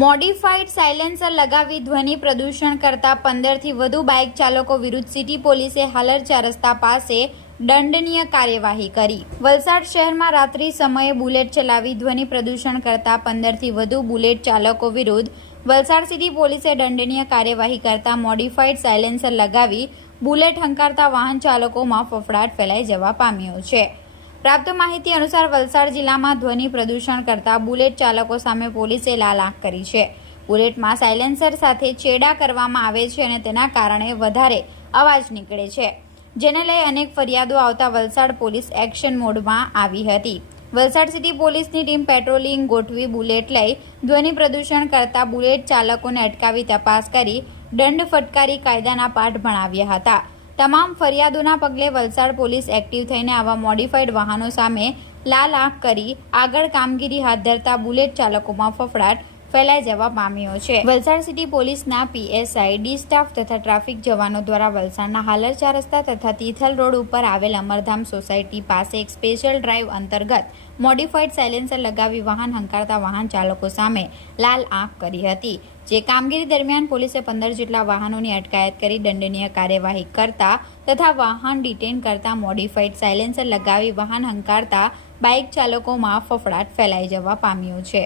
Modified silencer લગાવી ધ્વનિ પ્રદૂષણ કરતા પંદરથી વધુ બાઇક ચાલકો વિરુદ્ધ સિટી પોલીસે હાલરચા રસ્તા પાસે દંડનીય કાર્યવાહી કરી. વલસાડ શહેરમાં રાત્રિ સમયે બુલેટ ચલાવી ધ્વનિ પ્રદૂષણ કરતા પંદરથી વધુ બુલેટ ચાલકો વિરુદ્ધ વલસાડ સિટી પોલીસે દંડનીય કાર્યવાહી કરતા મોડિફાઈડ સાયલેન્સર લગાવી બુલેટ હંકારતા વાહન ચાલકોમાં ફફડાટ ફેલાઈ જવા પામ્યો છે. પ્રાપ્ત માહિતી અનુસાર વલસાડ જિલ્લામાં ધ્વનિ પ્રદૂષણ કરતા બુલેટ ચાલકો સામે પોલીસે લાલ આંખ કરી છે. બુલેટમાં સાયલેન્સર સાથે છેડા કરવામાં આવે છે અને તેના કારણે વધારે અવાજ નીકળે છે. જેને લઈ અનેક ફરિયાદો આવતા વલસાડ પોલીસ એક્શન મોડમાં આવી હતી. વલસાડ સિટી પોલીસની ટીમ પેટ્રોલિંગ ગોઠવી બુલેટ લઈ ધ્વનિ પ્રદૂષણ કરતા બુલેટ ચાલકોને અટકાવી તપાસ કરી દંડ ફટકારી કાયદાના પાઠ ભણાવ્યા હતા. તમામ ફરિયાદોના પગલે વલસાડ પોલીસ એક્ટિવ થઈને આવા મોડિફાઈડ વાહનો સામે લાલ આંખ કરી આગળ કામગીરી હાથ ધરતા બુલેટ ચાલકોમાં ફફડાટ ફેલાઈ જવા પામ્યો છે. વલસાડ સિટી પોલીસના પીએસઆઈ, ડી સ્ટાફ તથા ટ્રાફિક જવાનો દ્વારા વલસાડના હાલરચા રસ્તા તથા તિથલ રોડ ઉપર આવેલ અમરધામ સોસાયટી પાસે એક સ્પેશિયલ ડ્રાઈવ અંતર્ગત મોડિફાઈડ સાયલેન્સર લગાવી વાહન હંકારતા વાહન ચાલકો સામે લાલ આંખ કરી હતી, જે કામગીરી દરમિયાન પોલીસે પંદર જેટલા વાહનોની અટકાયત કરી દંડનીય કાર્યવાહી કરતા તથા વાહન ડિટેન કરતા મોડિફાઈડ સાયલેન્સર લગાવી વાહન હંકારતા બાઇક ચાલકોમાં ફફડાટ ફેલાઈ જવા પામ્યો છે.